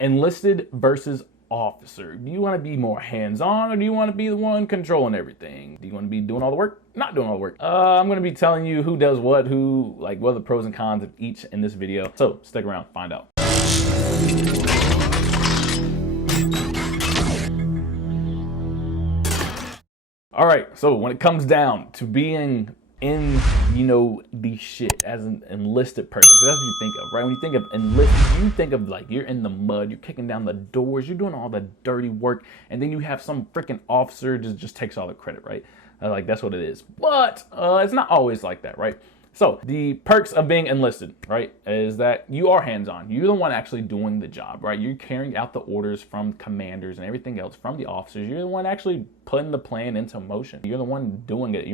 Enlisted versus officer. Do you want to be more hands-on, or do you want to be the one controlling everything? Do you want to be doing all the work, not doing all the work? I'm going to be telling you who does what, what are the pros and cons of each in this video. So stick around, find out. All right, so when it comes down to being in, the shit as an enlisted person, so that's what you think of, right? When you think of enlisted, you think of like you're in the mud, you're kicking down the doors, you're doing all the dirty work, and then you have some freaking officer just takes all the credit, right? Like that's what it is. But it's not always like that, right? So the perks of being enlisted, right, is that you are hands-on. You're the one actually doing the job, right? You're carrying out the orders from commanders and everything else from the officers. You're the one actually putting the plan into motion. You're the one doing it.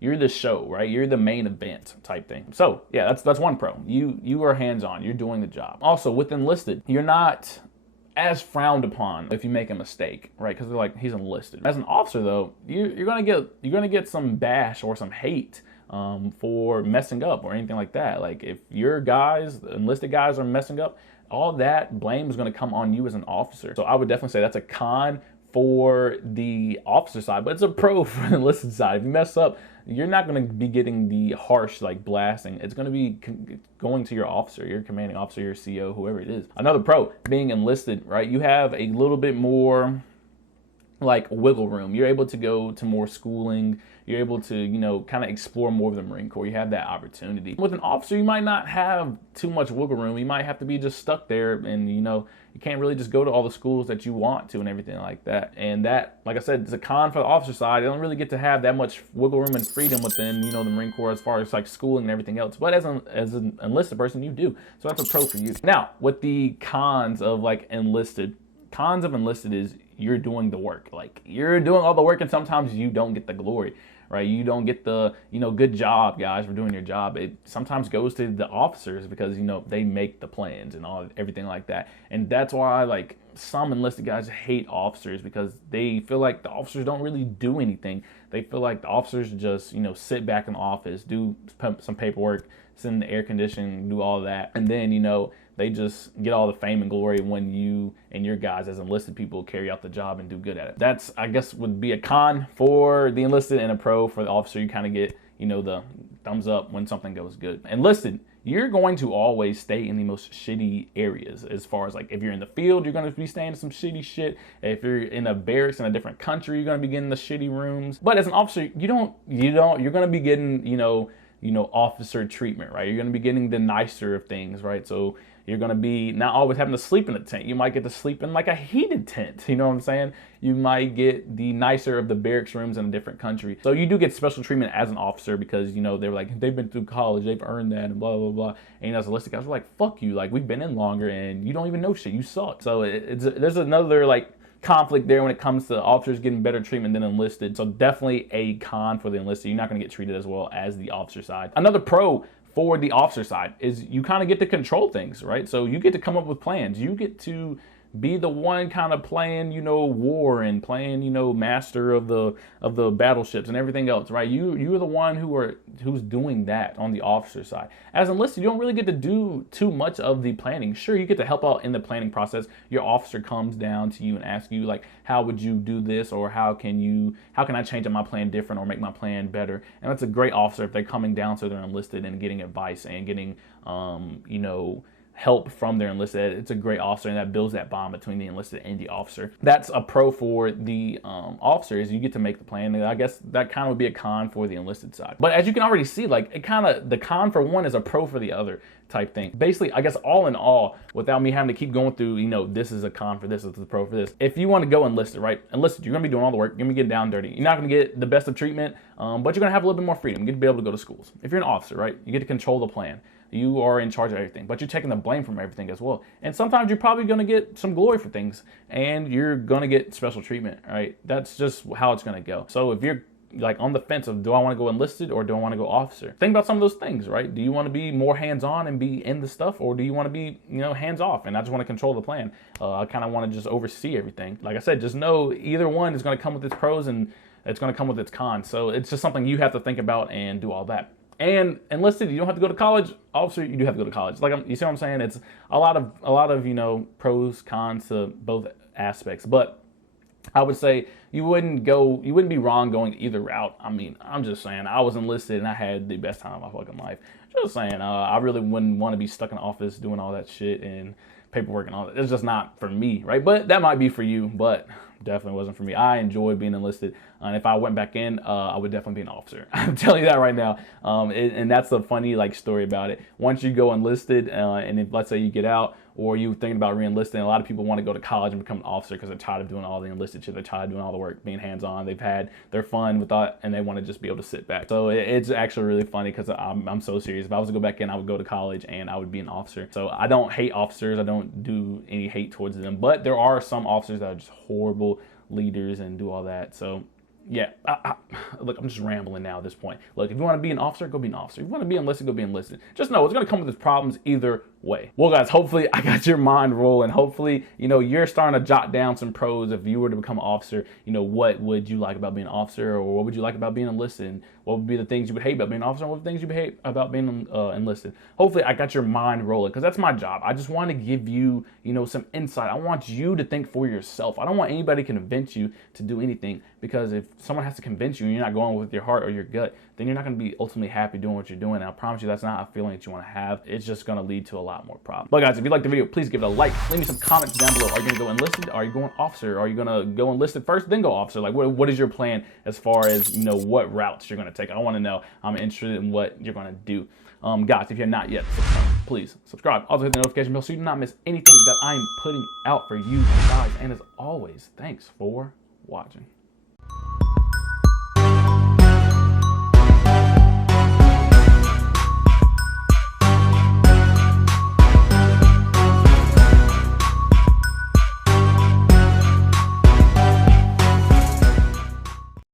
You're the show, right? You're the main event type thing. So yeah, that's one pro. You are hands-on. You're doing the job. Also with enlisted, you're not as frowned upon if you make a mistake, right? Because they're like, he's enlisted. As an officer though, you're gonna get some bash or some hate for messing up or anything like that. Like if your guys, enlisted guys, are messing up, all that blame is going to come on you as an officer. So I would definitely say that's a con for the officer side, but it's a pro for the enlisted side. If you mess up, you're not going to be getting the harsh like blasting. It's going to be going to your officer, your commanding officer, your CO, whoever it is. Another pro, being enlisted, right? You have a little bit more like wiggle room. You're able to go to more schooling. You're able to, kind of explore more of the Marine Corps. You have that opportunity. With an officer, you might not have too much wiggle room. You might have to be just stuck there, and you can't really just go to all the schools that you want to and everything like that. And that, like I said, is a con for the officer side. They don't really get to have that much wiggle room and freedom within, the Marine Corps as far as like schooling and everything else. But as an enlisted person, you do. So that's a pro for you. Now, with the cons of like enlisted, cons of enlisted is you're doing the work. Like you're doing all the work, and sometimes you don't get the glory. Right, you don't get the, good job, guys, for doing your job. It sometimes goes to the officers because, they make the plans and everything like that. And that's why, like, some enlisted guys hate officers because they feel like the officers don't really do anything. They feel like the officers just, sit back in the office, do some paperwork, sit in the air conditioning, do all that. And then, they just get all the fame and glory when you and your guys as enlisted people carry out the job and do good at it. That's, I guess, would be a con for the enlisted, and a pro for the officer. You kind of get, the thumbs up when something goes good. Enlisted, you're going to always stay in the most shitty areas. As far as like, if you're in the field, you're going to be staying in some shitty shit. If you're in a barracks in a different country, you're going to be getting the shitty rooms. But as an officer, you're going to be getting, officer treatment, right? You're going to be getting the nicer of things, right? So you're going to be not always having to sleep in a tent. You might get to sleep in like a heated tent. You know what I'm saying? You might get the nicer of the barracks rooms in a different country. So you do get special treatment as an officer because, they're like, they've been through college, they've earned that, and blah, blah, blah. And as enlisted guys, we're like, fuck you. Like, we've been in longer and you don't even know shit. You suck. So there's another like conflict there when it comes to officers getting better treatment than enlisted. So definitely a con for the enlisted. You're not going to get treated as well as the officer side. Another pro for the officer side is you kind of get to control things, right? So you get to come up with plans. You get to be the one kind of playing, war and playing, master of the battleships and everything else, right? You're the one who's doing that on the officer side. As enlisted, you don't really get to do too much of the planning. Sure, you get to help out in the planning process. Your officer comes down to you and asks you like, how would you do this, or how can I change up my plan different or make my plan better? And that's a great officer if they're coming down so they're enlisted and getting advice and getting help from their enlisted. It's a great officer, and that builds that bond between the enlisted and the officer. That's a pro for the officer, is you get to make the plan. And I guess that kind of would be a con for the enlisted side. But as you can already see, like the con for one is a pro for the other type thing. Basically, I guess all in all, without me having to keep going through, this is a con for this, this is a pro for this. If you want to go enlisted, right? Enlisted, you're going to be doing all the work. You're going to be getting down dirty. You're not going to get the best of treatment, but you're going to have a little bit more freedom. You get to be able to go to schools. If you're an officer, right? You get to control the plan. You are in charge of everything, but you're taking the blame from everything as well. And sometimes you're probably going to get some glory for things, and you're going to get special treatment, right? That's just how it's going to go. So if you're like on the fence of, do I want to go enlisted or do I want to go officer? Think about some of those things, right? Do you want to be more hands-on and be in the stuff, or do you want to be, hands-off and I just want to control the plan? I kind of want to just oversee everything. Like I said, just know either one is going to come with its pros and it's going to come with its cons. So it's just something you have to think about and do all that. And enlisted, you don't have to go to college. Officer, you do have to go to college. Like, you see what I'm saying? It's a lot of pros, cons to both aspects. But I would say you wouldn't be wrong going either route. I mean, I'm just saying, I was enlisted and I had the best time of my fucking life. Just saying, I really wouldn't want to be stuck in the office doing all that shit and paperwork and all that. It's just not for me, right? But that might be for you, but definitely wasn't for me. I enjoyed being enlisted, and if I went back in, I would definitely be an officer. I'm telling you that right now. And that's a funny story about it. Once you go enlisted, and if, let's say you get out, or you thinking about re-enlisting, a lot of people want to go to college and become an officer because they're tired of doing all the enlisted shit. They're tired of doing all the work, being hands-on. They've had their fun with that, and they want to just be able to sit back. So it's actually really funny because I'm so serious. If I was to go back in, I would go to college and I would be an officer. So I don't hate officers. I don't do any hate towards them. But there are some officers that are just horrible leaders and do all that. So yeah, look, I'm just rambling now at this point. Look, if you want to be an officer, go be an officer. If you want to be enlisted, go be enlisted. Just know it's going to come with its problems either way. Well, guys, hopefully I got your mind rolling. Hopefully, you're starting to jot down some pros. If you were to become an officer, what would you like about being an officer, or what would you like about being enlisted? And what would be the things you would hate about being an officer, and what would the things you would hate about being enlisted? Hopefully I got your mind rolling, because that's my job. I just want to give you, some insight. I want you to think for yourself. I don't want anybody to convince you to do anything, because if someone has to convince you and you're not going with your heart or your gut, then you're not going to be ultimately happy doing what you're doing. And I promise you that's not a feeling that you want to have. It's just going to lead to a lot more problems. But guys, if you liked the video, please give it a like. Leave me some comments down below. Are you going to go enlisted? Are you going officer? Are you going to go enlisted first, then go officer? Like, what is your plan as far as, what routes you're going to take? I want to know. I'm interested in what you're going to do. Guys, if you're not yet subscribed, please subscribe. Also hit the notification bell so you do not miss anything that I'm putting out for you guys. And as always, thanks for watching.